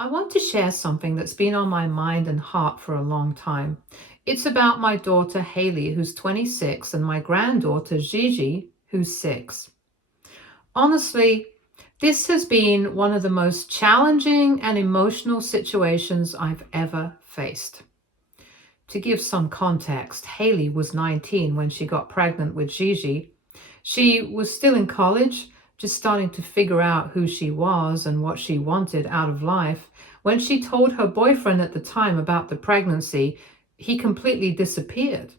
I want to share something that's been on my mind and heart for a long time. It's about my daughter Haley, who's 26, and my granddaughter Gigi, who's 6. Honestly, this has been one of the most challenging and emotional situations I've ever faced. To give some context, Haley was 19 when she got pregnant with Gigi. She was still in college, just starting to figure out who she was and what she wanted out of life. When she told her boyfriend at the time about the pregnancy, he completely disappeared.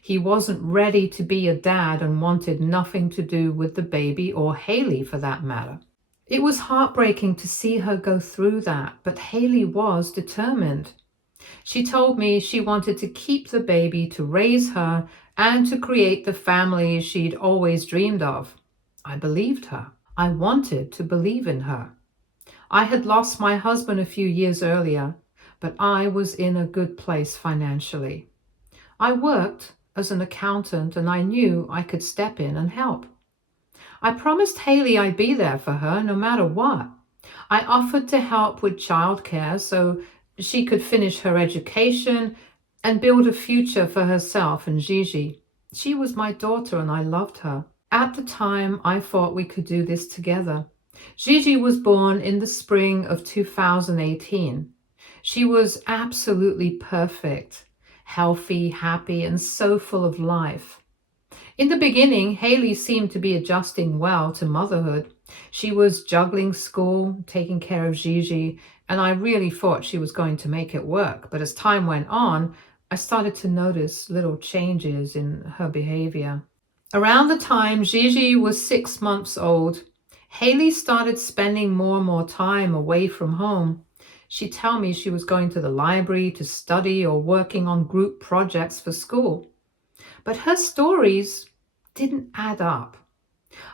He wasn't ready to be a dad and wanted nothing to do with the baby or Haley for that matter. It was heartbreaking to see her go through that, but Haley was determined. She told me she wanted to keep the baby, to raise her, and to create the family she'd always dreamed of. I believed her. I wanted to believe in her. I had lost my husband a few years earlier, but I was in a good place financially. I worked as an accountant and I knew I could step in and help. I promised Haley I'd be there for her no matter what. I offered to help with childcare so she could finish her education and build a future for herself and Gigi. She was my daughter and I loved her. At the time, I thought we could do this together. Gigi was born in the spring of 2018. She was absolutely perfect, healthy, happy, and so full of life. In the beginning, Haley seemed to be adjusting well to motherhood. She was juggling school, taking care of Gigi, and I really thought she was going to make it work. But as time went on, I started to notice little changes in her behavior. Around the time Gigi was 6 months old, Haley started spending more and more time away from home. She'd tell me she was going to the library to study or working on group projects for school. But her stories didn't add up.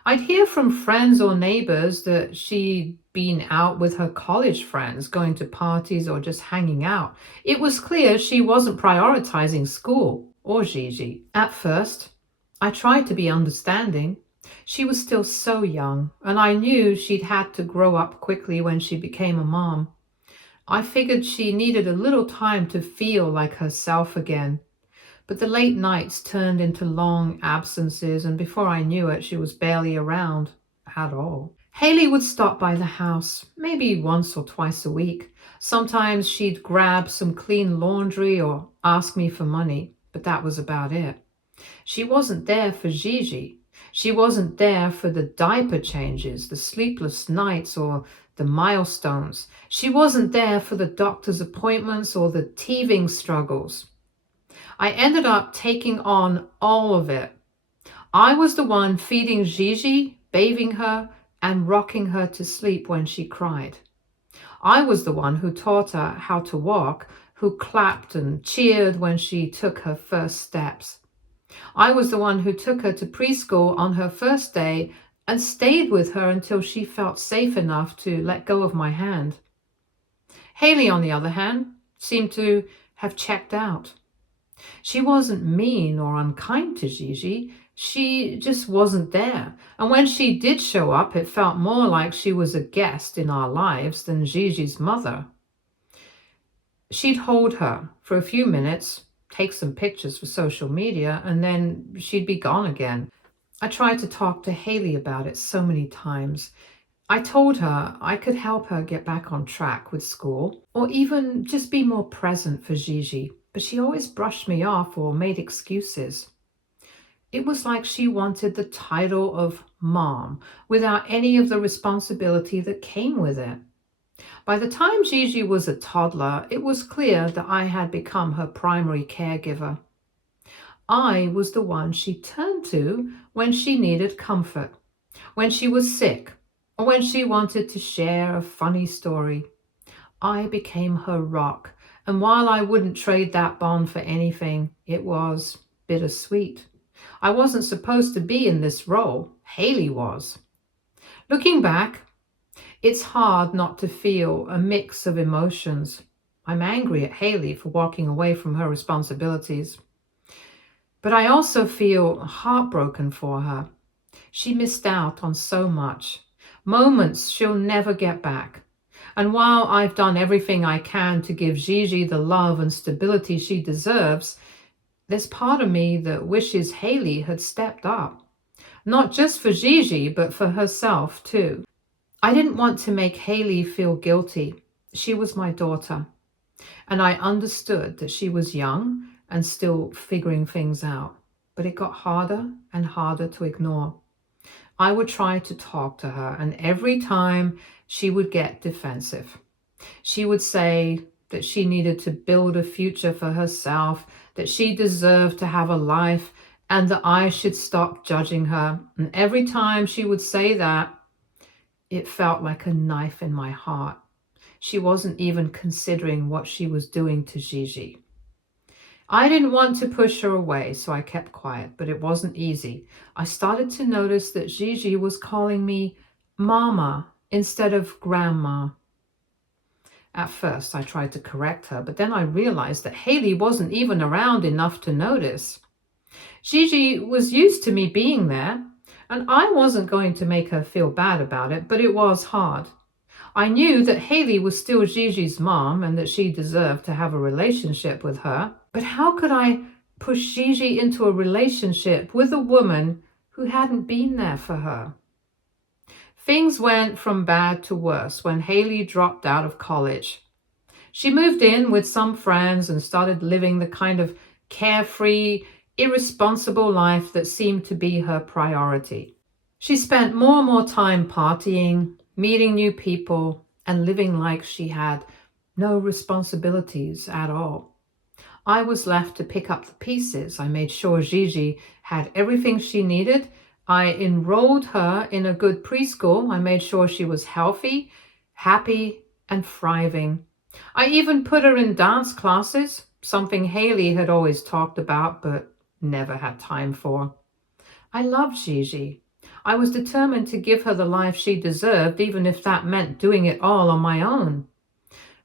I'd hear from friends or neighbors that she'd been out with her college friends, going to parties or just hanging out. It was clear she wasn't prioritizing school or Gigi. At first, I tried to be understanding. She was still so young, and I knew she'd had to grow up quickly when she became a mom. I figured she needed a little time to feel like herself again. But the late nights turned into long absences, and before I knew it, she was barely around at all. Haley would stop by the house, maybe once or twice a week. Sometimes she'd grab some clean laundry or ask me for money, but that was about it. She wasn't there for Gigi. She wasn't there for the diaper changes, the sleepless nights, or the milestones. She wasn't there for the doctor's appointments or the teething struggles. I ended up taking on all of it. I was the one feeding Gigi, bathing her, and rocking her to sleep when she cried. I was the one who taught her how to walk, who clapped and cheered when she took her first steps. I was the one who took her to preschool on her first day and stayed with her until she felt safe enough to let go of my hand. Haley, on the other hand, seemed to have checked out. She wasn't mean or unkind to Gigi. She just wasn't there. And when she did show up, it felt more like she was a guest in our lives than Gigi's mother. She'd hold her for a few minutes, take some pictures for social media, and then she'd be gone again. I tried to talk to Haley about it so many times. I told her I could help her get back on track with school, or even just be more present for Gigi, but she always brushed me off or made excuses. It was like she wanted the title of mom without any of the responsibility that came with it. By the time Gigi was a toddler, it was clear that I had become her primary caregiver. I was the one she turned to when she needed comfort, when she was sick, or when she wanted to share a funny story. I became her rock, and while I wouldn't trade that bond for anything, it was bittersweet. I wasn't supposed to be in this role. Haley was. Looking back, it's hard not to feel a mix of emotions. I'm angry at Haley for walking away from her responsibilities. But I also feel heartbroken for her. She missed out on so much, moments she'll never get back. And while I've done everything I can to give Gigi the love and stability she deserves, there's part of me that wishes Haley had stepped up. Not just for Gigi, but for herself too. I didn't want to make Haley feel guilty. She was my daughter, and I understood that she was young and still figuring things out. But it got harder and harder to ignore. I would try to talk to her, and every time she would get defensive. She would say that she needed to build a future for herself, that she deserved to have a life, and that I should stop judging her. And every time she would say that, it felt like a knife in my heart. She wasn't even considering what she was doing to Gigi. I didn't want to push her away, so I kept quiet, but it wasn't easy. I started to notice that Gigi was calling me Mama instead of Grandma. At first, I tried to correct her, but then I realized that Haley wasn't even around enough to notice. Gigi was used to me being there, and I wasn't going to make her feel bad about it, but it was hard. I knew that Haley was still Gigi's mom and that she deserved to have a relationship with her, but how could I push Gigi into a relationship with a woman who hadn't been there for her? Things went from bad to worse when Haley dropped out of college. She moved in with some friends and started living the kind of carefree, irresponsible life that seemed to be her priority. She spent more and more time partying, meeting new people, and living like she had no responsibilities at all. I was left to pick up the pieces. I made sure Gigi had everything she needed. I enrolled her in a good preschool. I made sure she was healthy, happy, and thriving. I even put her in dance classes, something Haley had always talked about but never had time for. I loved Gigi. I was determined to give her the life she deserved, even if that meant doing it all on my own.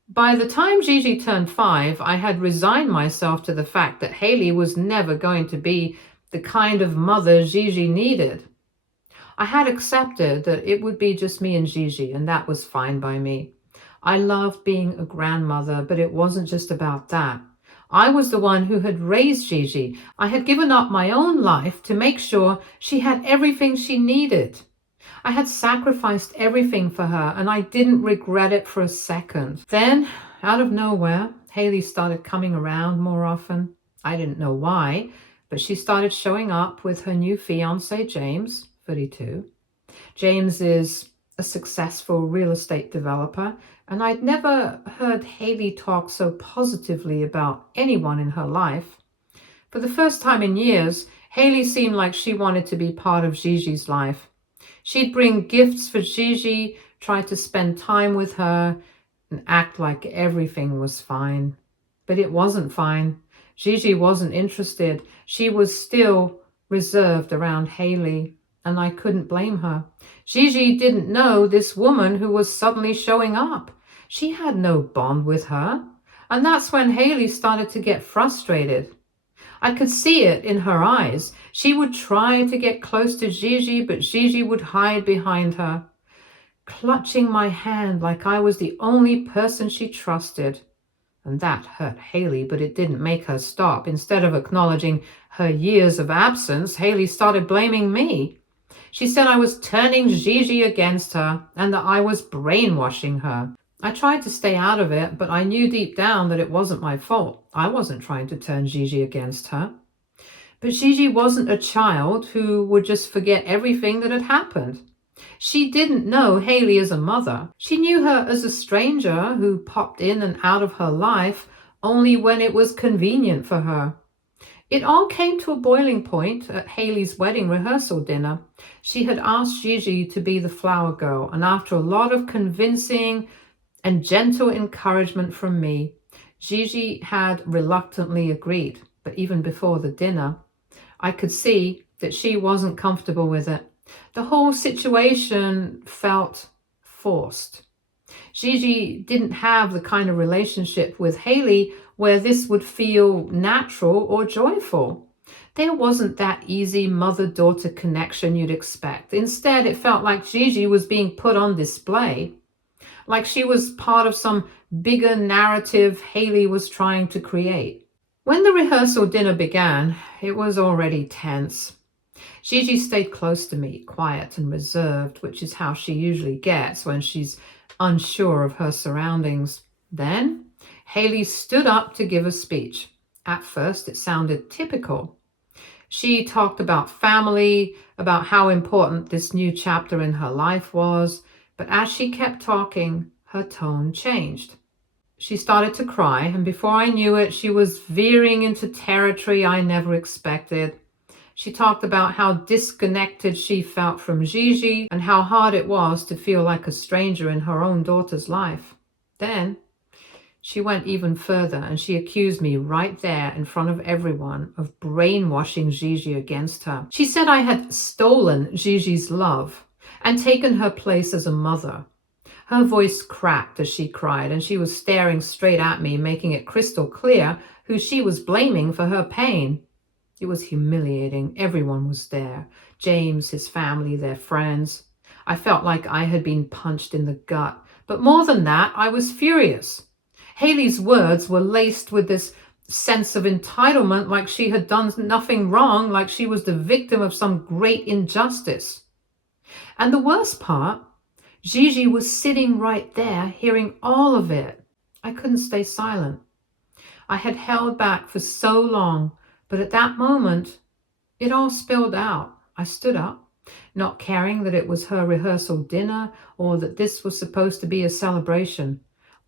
By the time Gigi turned 5, I had resigned myself to the fact that Haley was never going to be the kind of mother Gigi needed. I had accepted that it would be just me and Gigi, and that was fine by me. I loved being a grandmother, but it wasn't just about that. I was the one who had raised Gigi. I had given up my own life to make sure she had everything she needed. I had sacrificed everything for her, and I didn't regret it for a second. Then, out of nowhere, Haley started coming around more often. I didn't know why, but she started showing up with her new fiancé, James, 32. James is a successful real estate developer, and I'd never heard Haley talk so positively about anyone in her life. For the first time in years, Haley seemed like she wanted to be part of Gigi's life. She'd bring gifts for Gigi, try to spend time with her, and act like everything was fine. But it wasn't fine. Gigi wasn't interested. She was still reserved around Haley, and I couldn't blame her. Gigi didn't know this woman who was suddenly showing up. She had no bond with her, and that's when Haley started to get frustrated. I could see it in her eyes. She would try to get close to Gigi, but Gigi would hide behind her, clutching my hand like I was the only person she trusted. And that hurt Haley, but it didn't make her stop. Instead of acknowledging her years of absence, Haley started blaming me. She said I was turning Gigi against her and that I was brainwashing her. I tried to stay out of it, but I knew deep down that it wasn't my fault. I wasn't trying to turn Gigi against her. But Gigi wasn't a child who would just forget everything that had happened. She didn't know Haley as a mother. She knew her as a stranger who popped in and out of her life only when it was convenient for her. It all came to a boiling point at Haley's wedding rehearsal dinner. She had asked Gigi to be the flower girl, and after a lot of convincing and gentle encouragement from me, Gigi had reluctantly agreed. But even before the dinner, I could see that she wasn't comfortable with it. The whole situation felt forced. Gigi didn't have the kind of relationship with Haley where this would feel natural or joyful. There wasn't that easy mother-daughter connection you'd expect. Instead, it felt like Gigi was being put on display. like she was part of some bigger narrative Haley was trying to create. When the rehearsal dinner began, it was already tense. Gigi stayed close to me, quiet and reserved, which is how she usually gets when she's unsure of her surroundings. Then, Haley stood up to give a speech. At first, it sounded typical. She talked about family, about how important this new chapter in her life was, but as she kept talking, her tone changed. She started to cry, and before I knew it, she was veering into territory I never expected. She talked about how disconnected she felt from Gigi and how hard it was to feel like a stranger in her own daughter's life. Then she went even further and she accused me right there in front of everyone of brainwashing Gigi against her. She said I had stolen Gigi's love and taken her place as a mother. Her voice cracked as she cried, and she was staring straight at me, making it crystal clear who she was blaming for her pain. It was humiliating. Everyone was there. James, his family, their friends. I felt like I had been punched in the gut. But more than that, I was furious. Haley's words were laced with this sense of entitlement, like she had done nothing wrong, like she was the victim of some great injustice. And the worst part, Gigi was sitting right there, hearing all of it. I couldn't stay silent. I had held back for so long, but at that moment, it all spilled out. I stood up, not caring that it was her rehearsal dinner or that this was supposed to be a celebration.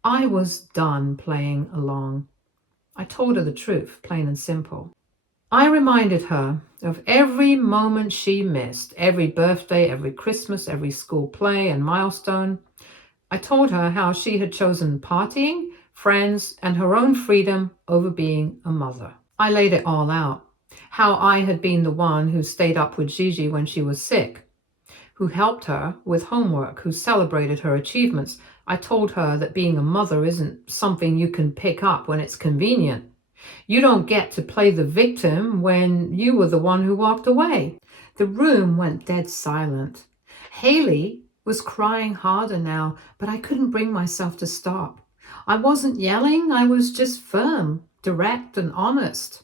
I was done playing along. I told her the truth, plain and simple. I reminded her of every moment she missed, every birthday, every Christmas, every school play and milestone. I told her how she had chosen partying, friends, and her own freedom over being a mother. I laid it all out. How I had been the one who stayed up with Gigi when she was sick, who helped her with homework, who celebrated her achievements. I told her that being a mother isn't something you can pick up when it's convenient. You don't get to play the victim when you were the one who walked away. The room went dead silent. Haley was crying harder now, but I couldn't bring myself to stop. I wasn't yelling, I was just firm, direct and honest.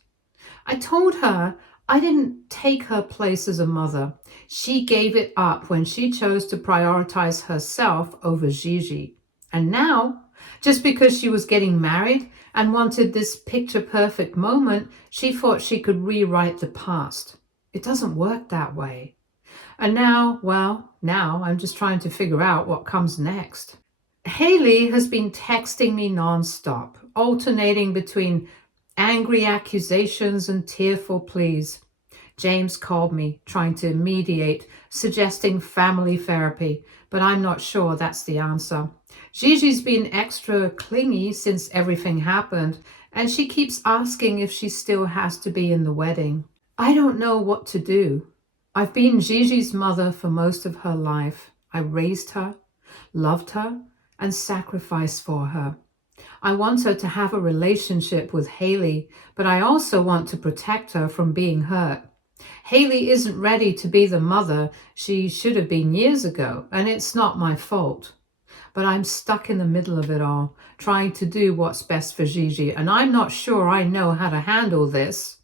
I told her I didn't take her place as a mother. She gave it up when she chose to prioritize herself over Gigi. And now, just because she was getting married and wanted this picture-perfect moment, she thought she could rewrite the past. It doesn't work that way. And now I'm just trying to figure out what comes next. Haley has been texting me nonstop, alternating between angry accusations and tearful pleas. James called me, trying to mediate, suggesting family therapy, but I'm not sure that's the answer. Gigi's been extra clingy since everything happened, and she keeps asking if she still has to be in the wedding. I don't know what to do. I've been Gigi's mother for most of her life. I raised her, loved her, and sacrificed for her. I want her to have a relationship with Haley, but I also want to protect her from being hurt. Haley isn't ready to be the mother she should have been years ago, and it's not my fault. But I'm stuck in the middle of it all, trying to do what's best for Gigi, and I'm not sure I know how to handle this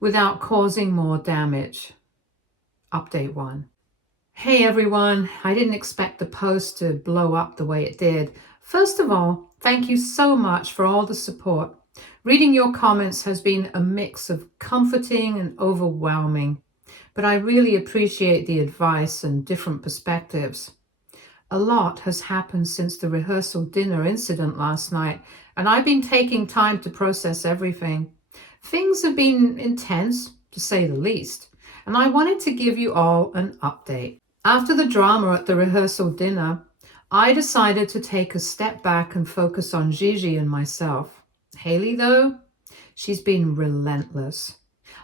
without causing more damage. Update 1. Hey everyone, I didn't expect the post to blow up the way it did. First of all, thank you so much for all the support. Reading your comments has been a mix of comforting and overwhelming, but I really appreciate the advice and different perspectives. A lot has happened since the rehearsal dinner incident last night, and I've been taking time to process everything. Things have been intense, to say the least, and I wanted to give you all an update. After the drama at the rehearsal dinner, I decided to take a step back and focus on Gigi and myself. Haley, though, she's been relentless.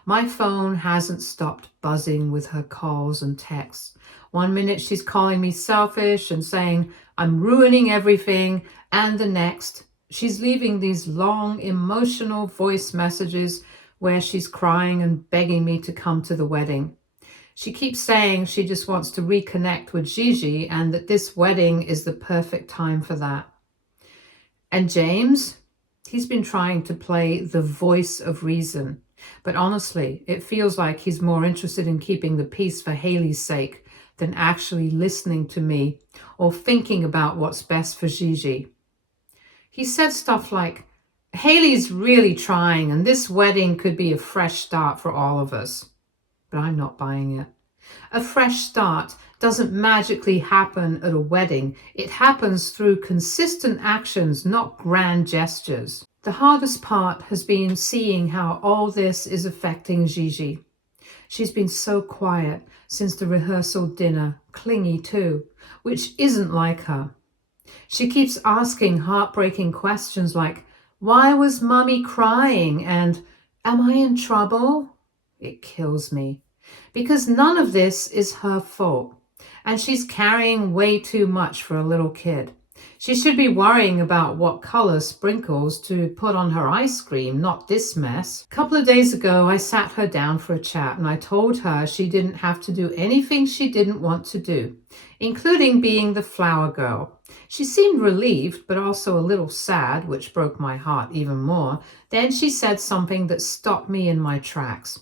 My phone hasn't stopped buzzing with her calls and texts. One minute she's calling me selfish and saying I'm ruining everything, and the next she's leaving these long emotional voice messages where she's crying and begging me to come to the wedding. She keeps saying she just wants to reconnect with Gigi and that this wedding is the perfect time for that. And James, he's been trying to play the voice of reason. But honestly, it feels like he's more interested in keeping the peace for Haley's sake than actually listening to me or thinking about what's best for Gigi. He said stuff like, Haley's really trying and this wedding could be a fresh start for all of us. But I'm not buying it. A fresh start doesn't magically happen at a wedding. It happens through consistent actions, not grand gestures. The hardest part has been seeing how all this is affecting Gigi. She's been so quiet since the rehearsal dinner, clingy too, which isn't like her. She keeps asking heartbreaking questions like, why was Mummy crying? And am I in trouble? It kills me. Because none of this is her fault, and she's carrying way too much for a little kid. She should be worrying about what color sprinkles to put on her ice cream, not this mess. A couple of days ago, I sat her down for a chat and I told her she didn't have to do anything she didn't want to do, including being the flower girl. She seemed relieved, but also a little sad, which broke my heart even more. Then she said something that stopped me in my tracks.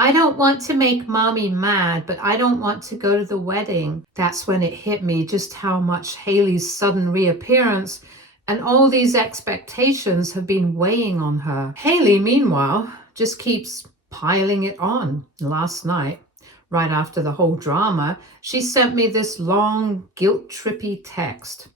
I don't want to make Mommy mad, but I don't want to go to the wedding. That's when it hit me just how much Haley's sudden reappearance and all these expectations have been weighing on her. Haley, meanwhile, just keeps piling it on. Last night, right after the whole drama, she sent me this long, guilt-trippy text.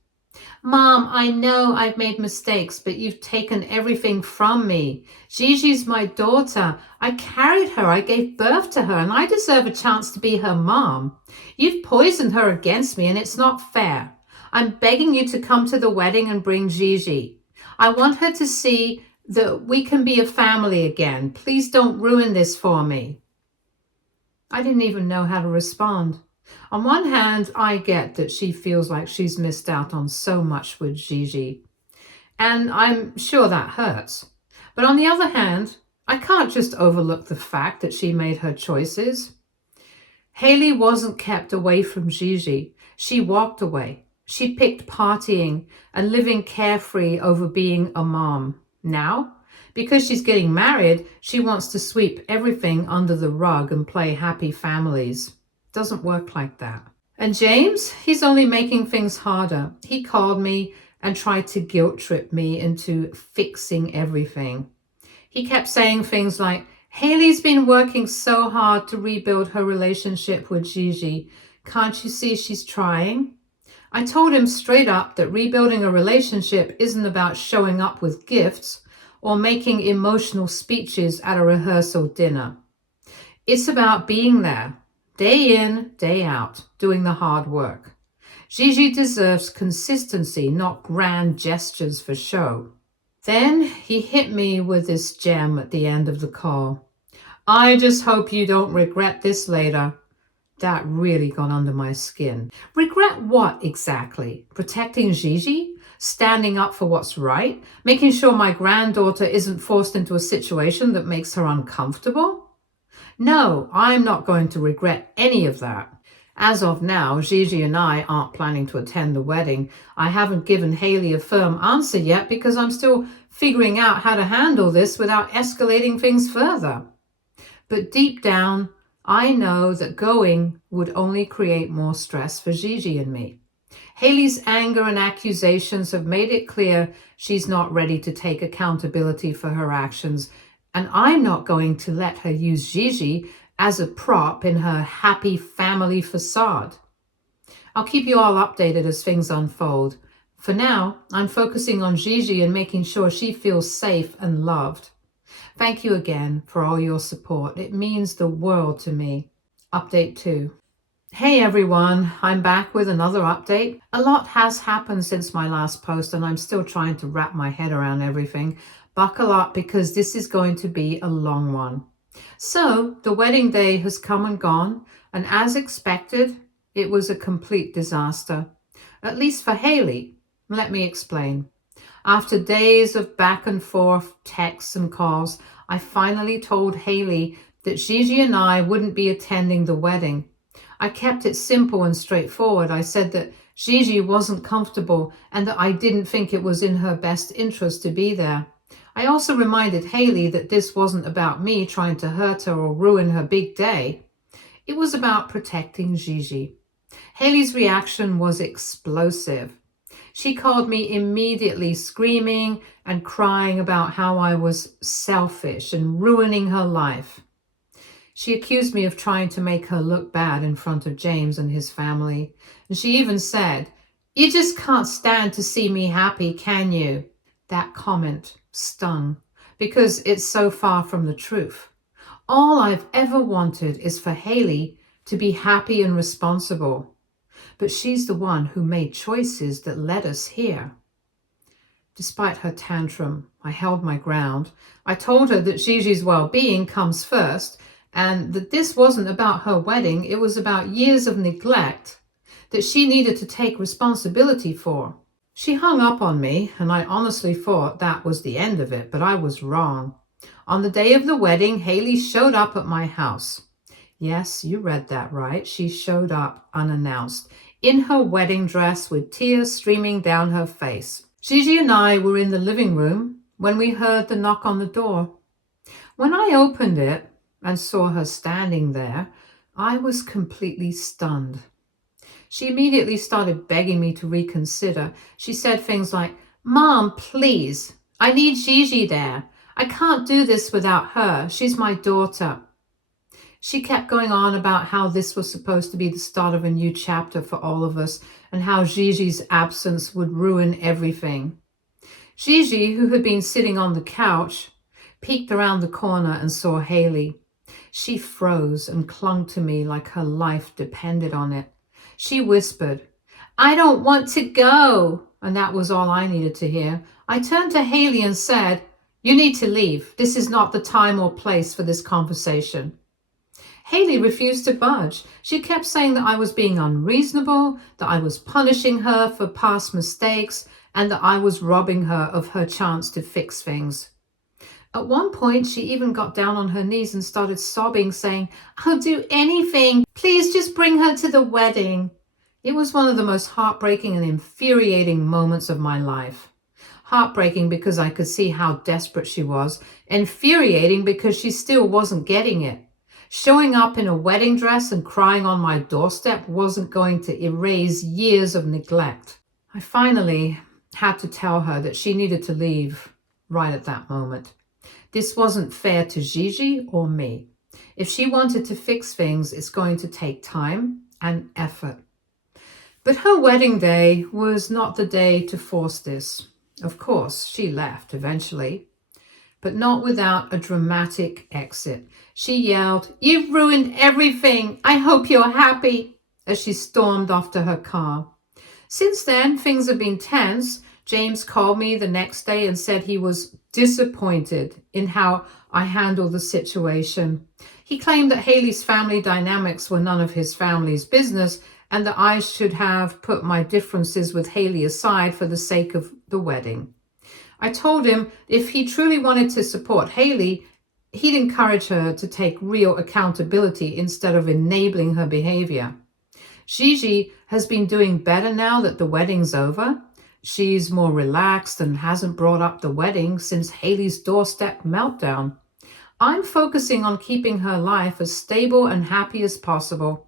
Mom, I know I've made mistakes, but you've taken everything from me. Gigi's my daughter. I carried her. I gave birth to her, and I deserve a chance to be her mom. You've poisoned her against me, and it's not fair. I'm begging you to come to the wedding and bring Gigi. I want her to see that we can be a family again. Please don't ruin this for me. I didn't even know how to respond. On one hand, I get that she feels like she's missed out on so much with Gigi, and I'm sure that hurts. But on the other hand, I can't just overlook the fact that she made her choices. Haley wasn't kept away from Gigi. She walked away. She picked partying and living carefree over being a mom. Now, because she's getting married, she wants to sweep everything under the rug and play happy families. Doesn't work like that. And James, he's only making things harder. He called me and tried to guilt trip me into fixing everything. He kept saying things like, Haley's been working so hard to rebuild her relationship with Gigi. Can't you see she's trying? I told him straight up that rebuilding a relationship isn't about showing up with gifts or making emotional speeches at a rehearsal dinner. It's about being there, day in, day out, doing the hard work. Gigi deserves consistency, not grand gestures for show. Then he hit me with this gem at the end of the call. I just hope you don't regret this later. That really got under my skin. Regret what exactly? Protecting Gigi? Standing up for what's right? Making sure my granddaughter isn't forced into a situation that makes her uncomfortable? No, I'm not going to regret any of that. As of now, Gigi and I aren't planning to attend the wedding. I haven't given Haley a firm answer yet because I'm still figuring out how to handle this without escalating things further. But deep down, I know that going would only create more stress for Gigi and me. Haley's anger and accusations have made it clear she's not ready to take accountability for her actions, and I'm not going to let her use Gigi as a prop in her happy family facade. I'll keep you all updated as things unfold. For now, I'm focusing on Gigi and making sure she feels safe and loved. Thank you again for all your support. It means the world to me. Update 2. Hey everyone, I'm back with another update. A lot has happened since my last post and I'm still trying to wrap my head around everything. Buckle up because this is going to be a long one. So, the wedding day has come and gone, and as expected, it was a complete disaster. At least for Haley. Let me explain. After days of back and forth texts and calls, I finally told Haley that Gigi and I wouldn't be attending the wedding. I kept it simple and straightforward. I said that Gigi wasn't comfortable and that I didn't think it was in her best interest to be there. I also reminded Haley that this wasn't about me trying to hurt her or ruin her big day. It was about protecting Gigi. Haley's reaction was explosive. She called me immediately, screaming and crying about how I was selfish and ruining her life. She accused me of trying to make her look bad in front of James and his family. And she even said, "You just can't stand to see me happy, can you?" That comment stung because it's so far from the truth. All I've ever wanted is for Haley to be happy and responsible. But she's the one who made choices that led us here. Despite her tantrum, I held my ground. I told her that Gigi's well-being comes first and that this wasn't about her wedding, it was about years of neglect that she needed to take responsibility for. She hung up on me, and I honestly thought that was the end of it, but I was wrong. On the day of the wedding, Haley showed up at my house. Yes, you read that right. She showed up unannounced, in her wedding dress with tears streaming down her face. Gigi and I were in the living room when we heard the knock on the door. When I opened it and saw her standing there, I was completely stunned. She immediately started begging me to reconsider. She said things like, "Mom, please, I need Gigi there. I can't do this without her. She's my daughter." She kept going on about how this was supposed to be the start of a new chapter for all of us and how Gigi's absence would ruin everything. Gigi, who had been sitting on the couch, peeked around the corner and saw Haley. She froze and clung to me like her life depended on it. She whispered, "I don't want to go." And that was all I needed to hear. I turned to Haley and said, "You need to leave. This is not the time or place for this conversation." Haley refused to budge. She kept saying that I was being unreasonable, that I was punishing her for past mistakes, and that I was robbing her of her chance to fix things. At one point, she even got down on her knees and started sobbing, saying, "I'll do anything. Please just bring her to the wedding." It was one of the most heartbreaking and infuriating moments of my life. Heartbreaking because I could see how desperate she was. Infuriating because she still wasn't getting it. Showing up in a wedding dress and crying on my doorstep wasn't going to erase years of neglect. I finally had to tell her that she needed to leave right at that moment. This wasn't fair to Gigi or me. If she wanted to fix things, it's going to take time and effort. But her wedding day was not the day to force this. Of course, she left eventually, but not without a dramatic exit. She yelled, "You've ruined everything. I hope you're happy," as she stormed off to her car. Since then, things have been tense. James called me the next day and said he was disappointed in how I handled the situation. He claimed that Haley's family dynamics were none of his family's business and that I should have put my differences with Haley aside for the sake of the wedding. I told him if he truly wanted to support Haley, he'd encourage her to take real accountability instead of enabling her behavior. Gigi has been doing better now that the wedding's over. She's more relaxed and hasn't brought up the wedding since Haley's doorstep meltdown. I'm focusing on keeping her life as stable and happy as possible.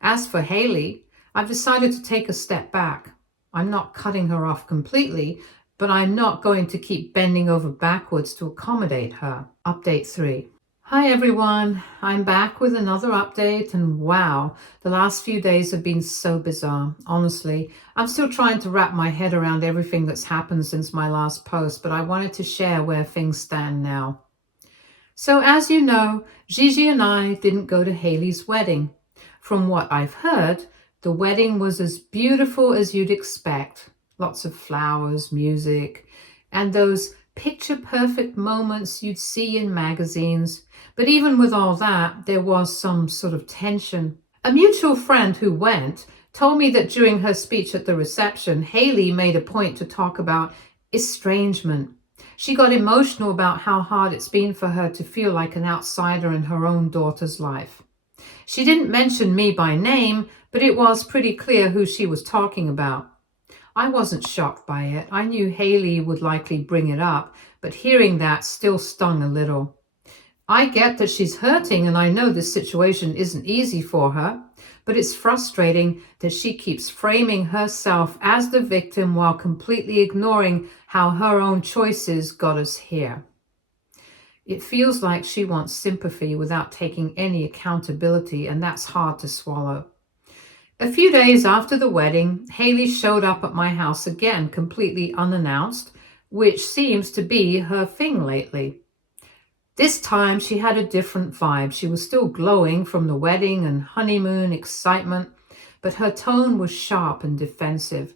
As for Haley, I've decided to take a step back. I'm not cutting her off completely, but I'm not going to keep bending over backwards to accommodate her. Update 3. Hi everyone, I'm back with another update, and wow, the last few days have been so bizarre. Honestly, I'm still trying to wrap my head around everything that's happened since my last post, but I wanted to share where things stand now. So as you know, Gigi and I didn't go to Haley's wedding. From what I've heard, the wedding was as beautiful as you'd expect. Lots of flowers, music, and those picture-perfect moments you'd see in magazines. But even with all that, there was some sort of tension. A mutual friend who went told me that during her speech at the reception, Haley made a point to talk about estrangement. She got emotional about how hard it's been for her to feel like an outsider in her own daughter's life. She didn't mention me by name, but it was pretty clear who she was talking about. I wasn't shocked by it. I knew Haley would likely bring it up, but hearing that still stung a little. I get that she's hurting, and I know this situation isn't easy for her, but it's frustrating that she keeps framing herself as the victim while completely ignoring how her own choices got us here. It feels like she wants sympathy without taking any accountability, and that's hard to swallow. A few days after the wedding, Haley showed up at my house again, completely unannounced, which seems to be her thing lately. This time she had a different vibe. She was still glowing from the wedding and honeymoon excitement, but her tone was sharp and defensive.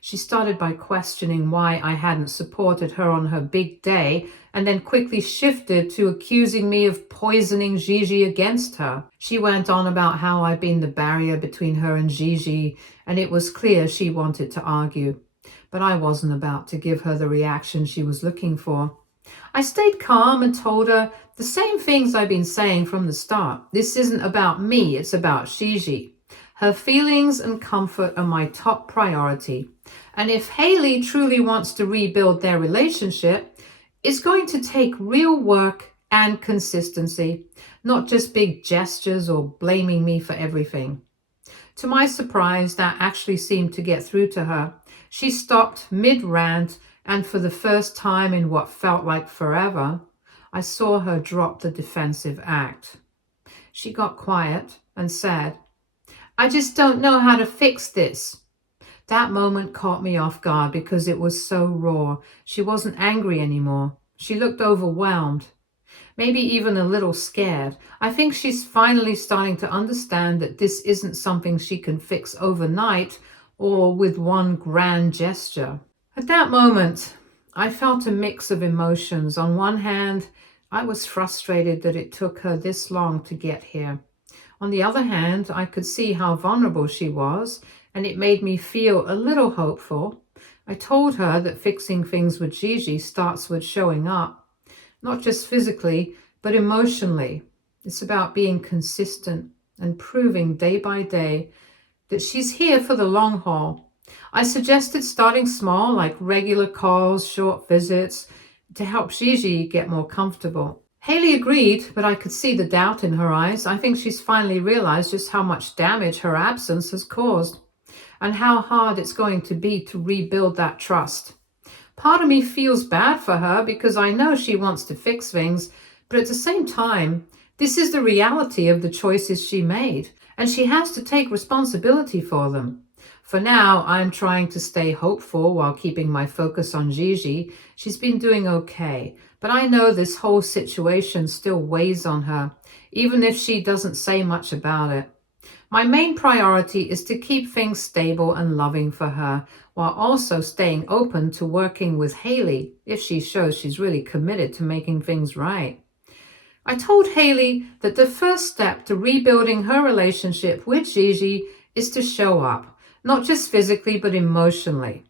She started by questioning why I hadn't supported her on her big day, and then quickly shifted to accusing me of poisoning Gigi against her. She went on about how I'd been the barrier between her and Gigi, and it was clear she wanted to argue. But I wasn't about to give her the reaction she was looking for. I stayed calm and told her the same things I've been saying from the start. This isn't about me, it's about Gigi. Her feelings and comfort are my top priority. And if Haley truly wants to rebuild their relationship, it's going to take real work and consistency, not just big gestures or blaming me for everything. To my surprise, that actually seemed to get through to her. She stopped mid-rant, and for the first time in what felt like forever, I saw her drop the defensive act. She got quiet and said, "I just don't know how to fix this." That moment caught me off guard because it was so raw. She wasn't angry anymore. She looked overwhelmed, maybe even a little scared. I think she's finally starting to understand that this isn't something she can fix overnight or with one grand gesture. At that moment, I felt a mix of emotions. On one hand, I was frustrated that it took her this long to get here. On the other hand, I could see how vulnerable she was, and it made me feel a little hopeful. I told her that fixing things with Gigi starts with showing up, not just physically, but emotionally. It's about being consistent and proving day by day that she's here for the long haul. I suggested starting small, like regular calls, short visits, to help Gigi get more comfortable. Haley agreed, but I could see the doubt in her eyes. I think she's finally realized just how much damage her absence has caused and how hard it's going to be to rebuild that trust. Part of me feels bad for her because I know she wants to fix things, but at the same time, this is the reality of the choices she made, and she has to take responsibility for them. For now, I'm trying to stay hopeful while keeping my focus on Gigi. She's been doing okay, but I know this whole situation still weighs on her, even if she doesn't say much about it. My main priority is to keep things stable and loving for her, while also staying open to working with Haley if she shows she's really committed to making things right. I told Haley that the first step to rebuilding her relationship with Gigi is to show up, not just physically, but emotionally.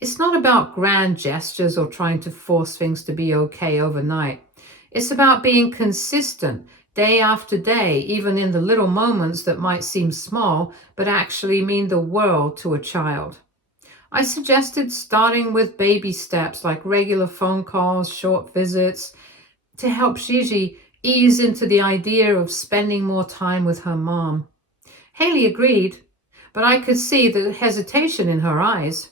It's not about grand gestures or trying to force things to be okay overnight. It's about being consistent day after day, even in the little moments that might seem small, but actually mean the world to a child. I suggested starting with baby steps like regular phone calls, short visits, to help Gigi ease into the idea of spending more time with her mom. Haley agreed, but I could see the hesitation in her eyes.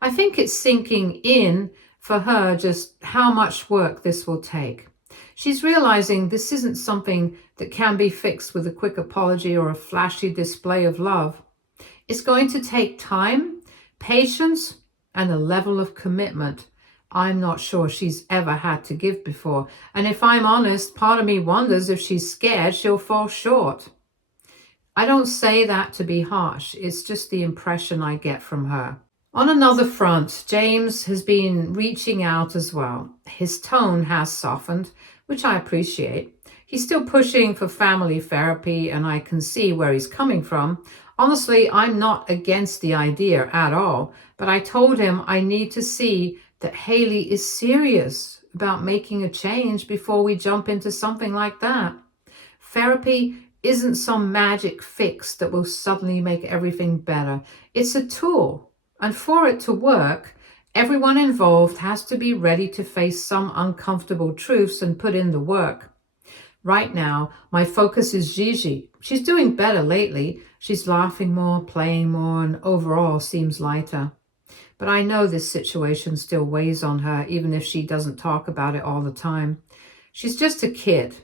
I think it's sinking in for her just how much work this will take. She's realizing this isn't something that can be fixed with a quick apology or a flashy display of love. It's going to take time, patience, and a level of commitment I'm not sure she's ever had to give before. And if I'm honest, part of me wonders if she's scared she'll fall short. I don't say that to be harsh. It's just the impression I get from her. On another front, James has been reaching out as well. His tone has softened, which I appreciate. He's still pushing for family therapy, and I can see where he's coming from. Honestly, I'm not against the idea at all, but I told him I need to see that Haley is serious about making a change before we jump into something like that. Therapy isn't some magic fix that will suddenly make everything better. It's a tool. And for it to work, everyone involved has to be ready to face some uncomfortable truths and put in the work. Right now, my focus is Gigi. She's doing better lately. She's laughing more, playing more, and overall seems lighter. But I know this situation still weighs on her, even if she doesn't talk about it all the time. She's just a kid.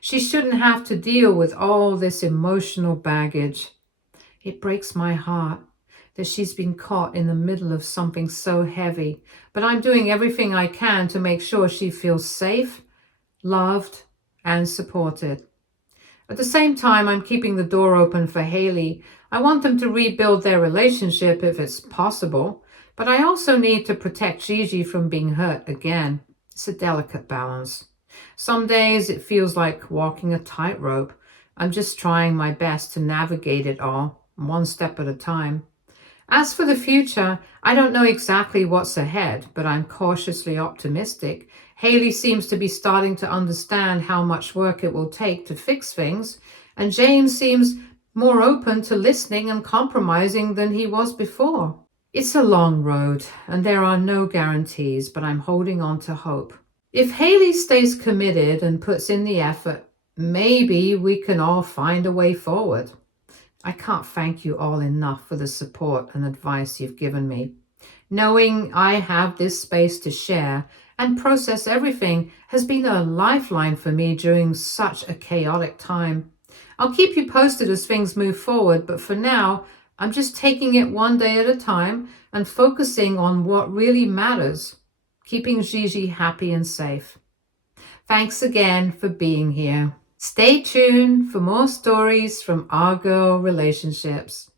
She shouldn't have to deal with all this emotional baggage. It breaks my heart that she's been caught in the middle of something so heavy, but I'm doing everything I can to make sure she feels safe, loved, and supported. At the same time, I'm keeping the door open for Haley. I want them to rebuild their relationship if it's possible, but I also need to protect Gigi from being hurt again. It's a delicate balance. Some days it feels like walking a tightrope. I'm just trying my best to navigate it all, one step at a time. As for the future, I don't know exactly what's ahead, but I'm cautiously optimistic. Haley seems to be starting to understand how much work it will take to fix things, and James seems more open to listening and compromising than he was before. It's a long road, and there are no guarantees, but I'm holding on to hope. If Haley stays committed and puts in the effort, maybe we can all find a way forward. I can't thank you all enough for the support and advice you've given me. Knowing I have this space to share and process everything has been a lifeline for me during such a chaotic time. I'll keep you posted as things move forward, but for now, I'm just taking it one day at a time and focusing on what really matters, keeping Gigi happy and safe. Thanks again for being here. Stay tuned for more stories from our girl relationships.